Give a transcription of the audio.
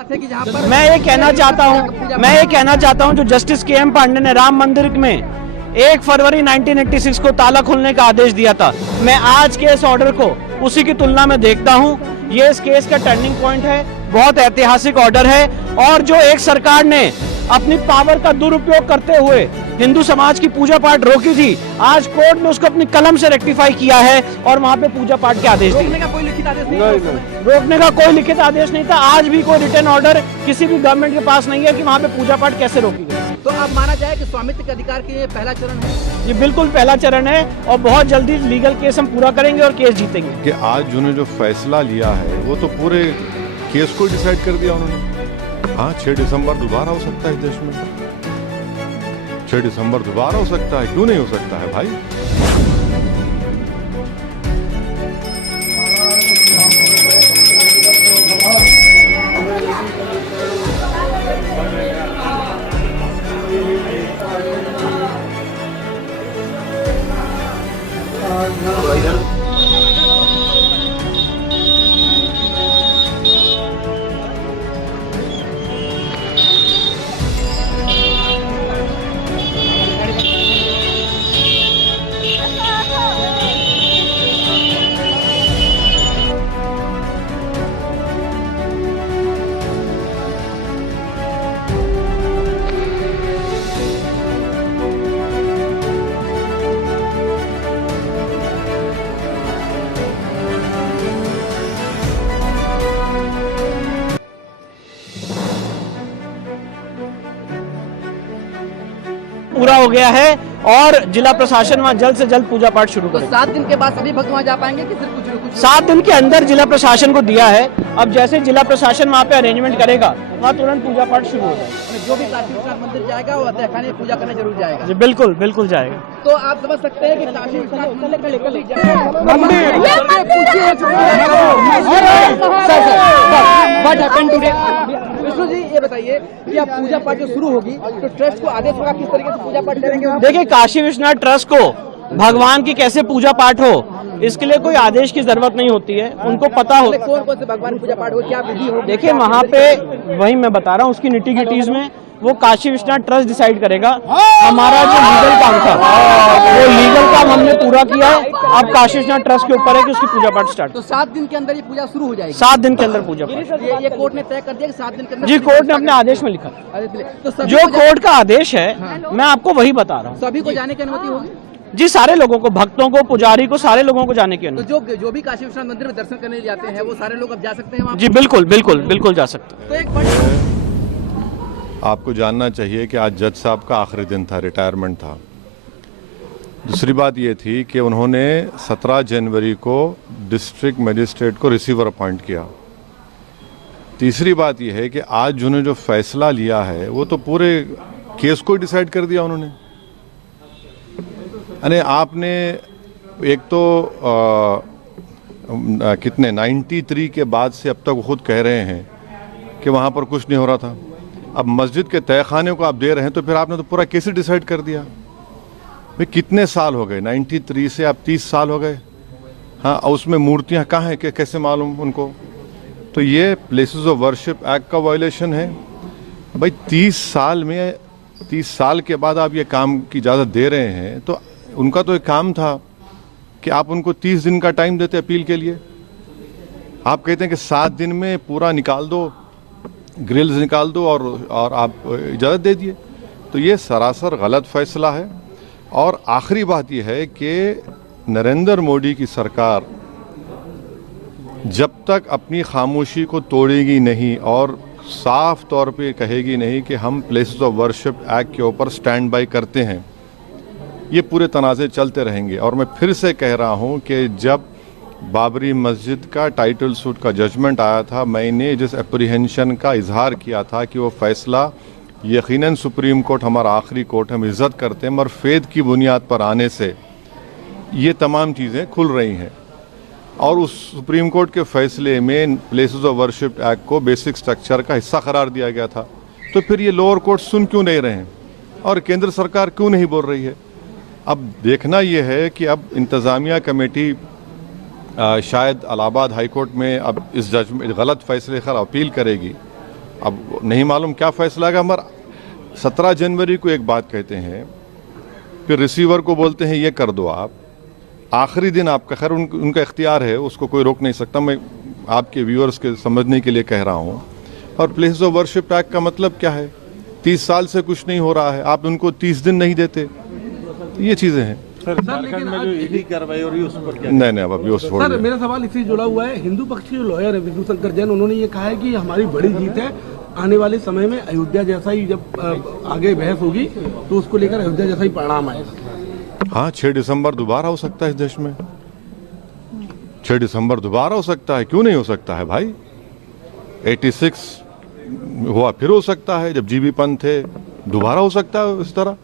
मैं ये कहना चाहता हूँ जो जस्टिस के.एम. पांडे ने राम मंदिर में 1 फरवरी 1986 को ताला खोलने का आदेश दिया था, मैं आज के इस ऑर्डर को उसी की तुलना में देखता हूँ। ये इस केस का टर्निंग पॉइंट है, बहुत ऐतिहासिक ऑर्डर है। और जो एक सरकार ने अपनी पावर का दुरुपयोग करते हुए हिंदू समाज की पूजा पाठ रोकी थी, आज कोर्ट ने उसको अपनी कलम से रेक्टिफाई किया है और वहां पे पूजा पाठ के आदेश दिए। रोकने का कोई लिखित आदेश नहीं था। रोकने का कोई लिखित आदेश नहीं था। आज भी कोई रिटर्न ऑर्डर किसी भी गवर्नमेंट के पास नहीं है कि वहां पे पूजा पाठ कैसे रोकी गई। तो अब माना जाए कि स्वामित्व के अधिकार के पहला चरण है। ये बिल्कुल पहला चरण है और बहुत जल्दी लीगल केस हम पूरा करेंगे और केस जीतेंगे। कि आज उन्होंने जो फैसला लिया है वो तो पूरे केस को डिसाइड कर दिया उन्होंने। हाँ, 6 दिसंबर दोबारा हो सकता है इस देश में, 6 दिसंबर दोबारा हो सकता है, क्यों नहीं हो सकता है भाई। पूरा हो गया है और जिला प्रशासन वहाँ जल्द से जल्द पूजा पाठ शुरू तो करेगा। 7 दिन के बाद सभी भक्त वहाँ जा पाएंगे कि सिर्फ कुछ 7 दिन के अंदर जिला प्रशासन को दिया है। अब जैसे जिला प्रशासन वहाँ पे अरेंजमेंट करेगा, वहाँ तुरंत पूजा पाठ शुरू हो जाएगा। जो भी काशी विश्वनाथ मंदिर जाएगा वो तहखाने पूजा करने जरूर जाएगा। जी बिल्कुल, बिल्कुल जाएगा। तो आप समझ सकते हैं कि काशी विश्वनाथ विष्णु जी, ये बताइए कि अब पूजा पाठ जो शुरू होगी तो ट्रस्ट को आदेश होगा किस तरीके से पूजा पाठ करेंगे। देखिए, काशी विश्वनाथ ट्रस्ट को भगवान की कैसे पूजा पाठ हो, इसके लिए कोई आदेश की जरूरत नहीं होती है। उनको पता हो कौन कौन से भगवान पूजा पाठ हो, क्या विधि हो। देखिए, वहाँ पे वही मैं बता रहा हूँ, उसकी निटी गिटीज में वो काशी विश्वनाथ ट्रस्ट डिसाइड करेगा। हमारा जो लीगल काम था वो लीगल काम हमने पूरा किया है। अब काशी विश्वनाथ ट्रस्ट के ऊपर है कि उसकी पूजा पाठ स्टार्ट। तो 7 दिन के अंदर ये पूजा शुरू हो जाएगी। 7 दिन के अंदर पूजा पाठ। ये कोर्ट ने तय कर दिया कि 7 दिन के अंदर। जी, कोर्ट ने अपने आदेश में लिखा। तो जो कोर्ट का आदेश है मैं आपको वही बता रहा हूँ। सभी को जाने की अनुमति होगी। जी, सारे लोगों को, भक्तों को, पुजारी को, सारे लोगों को जाने की तो अनुमति। जो भी काशी विश्वनाथ मंदिर में दर्शन करने जाते हैं वो सारे लोग अब जा सकते हैं वहाँ। जी बिल्कुल, बिल्कुल, बिल्कुल जा सकते हैं। तो एक बड़ी आपको जानना चाहिए कि आज जज साहब का आखिरी दिन था, रिटायरमेंट था। दूसरी बात ये थी कि उन्होंने 17 जनवरी को डिस्ट्रिक्ट मजिस्ट्रेट को रिसीवर अपॉइंट किया। तीसरी बात यह है कि आज उन्होंने जो फैसला लिया है वो तो पूरे केस को डिसाइड कर दिया उन्होंने। अरे आपने एक तो कितने 93 के बाद से अब तक वो खुद कह रहे हैं कि वहाँ पर कुछ नहीं हो रहा था। अब मस्जिद के तहखाने को आप दे रहे हैं तो फिर आपने तो पूरा केस डिसाइड कर दिया। भाई कितने साल हो गए, 93 से अब 30 साल हो गए। हाँ, और उसमें मूर्तियाँ कहाँ हैं, कैसे मालूम उनको। तो ये प्लेसेस ऑफ वर्शिप एक्ट का वायलेशन है। भाई 30 साल के बाद आप ये काम की इजाज़त दे रहे हैं तो उनका तो एक काम था कि आप उनको 30 दिन का टाइम देते अपील के लिए। आप कहते हैं कि 7 दिन में पूरा निकाल दो, ग्रिल्स निकाल दो और आप इजाज़त दे दिए। तो ये सरासर गलत फैसला है। और आखिरी बात यह है कि नरेंद्र मोदी की सरकार जब तक अपनी खामोशी को तोड़ेगी नहीं और साफ तौर पे कहेगी नहीं कि हम प्लेसेस ऑफ वर्शिप एक्ट के ऊपर स्टैंड बाय करते हैं, ये पूरे तनाज़े चलते रहेंगे। और मैं फिर से कह रहा हूँ कि जब बाबरी मस्जिद का टाइटल सूट का जजमेंट आया था, मैंने जिस एप्रीहेंशन का इजहार किया था कि वो फैसला यकीनन सुप्रीम कोर्ट हमारा आखिरी कोर्ट, हम इज़्ज़त करते हैं, मगर फेद की बुनियाद पर आने से ये तमाम चीज़ें खुल रही हैं। और उस सुप्रीम कोर्ट के फैसले में प्लेसेस ऑफ वर्शिप एक्ट को बेसिक स्ट्रक्चर का हिस्सा करार दिया गया था। तो फिर ये लोअर कोर्ट सुन क्यों नहीं रहे हैं और केंद्र सरकार क्यों नहीं बोल रही है। अब देखना यह है कि अब इंतज़ामिया कमेटी शायद इलाहाबाद हाई कोर्ट में अब इस जजमेंट गलत फैसले खिलाफ अपील करेगी अब नहीं मालूम क्या फैसला आएगा। मगर 17 जनवरी को एक बात कहते हैं, फिर रिसीवर को बोलते हैं ये कर दो आप, आखिरी दिन आपका, खैर उनका इख्तियार है, उसको कोई रोक नहीं सकता। मैं आपके व्यूअर्स के समझने के लिए कह रहा हूँ। और प्लेस ऑफ वर्शिप एक्ट का मतलब क्या है? 30 साल से कुछ नहीं हो रहा है, आप उनको 30 दिन नहीं देते, ये चीज़ें हैं। सर झारखंड में जो ईडी कार्रवाई हो रही है उस पर क्या? नहीं अब अभी उस सर मेरा सवाल इससे जुड़ा हुआ है, हिंदू पक्ष के जो लॉयर है विष्णु शंकर जैन, उन्होंने ये कहा है कि हमारी बड़ी जीत है, आने वाले समय में अयोध्या जैसा ही जब आगे बहस होगी तो उसको लेकर अयोध्या जैसा ही परिणाम आएगा। हाँ, 6 दिसंबर दोबारा हो सकता है इस देश में, 6 दिसंबर दोबारा हो सकता है, क्यों नहीं हो सकता है भाई? 86 हुआ, फिर हो सकता है, जब जीबी पंत थे, दोबारा हो सकता है इस तरह।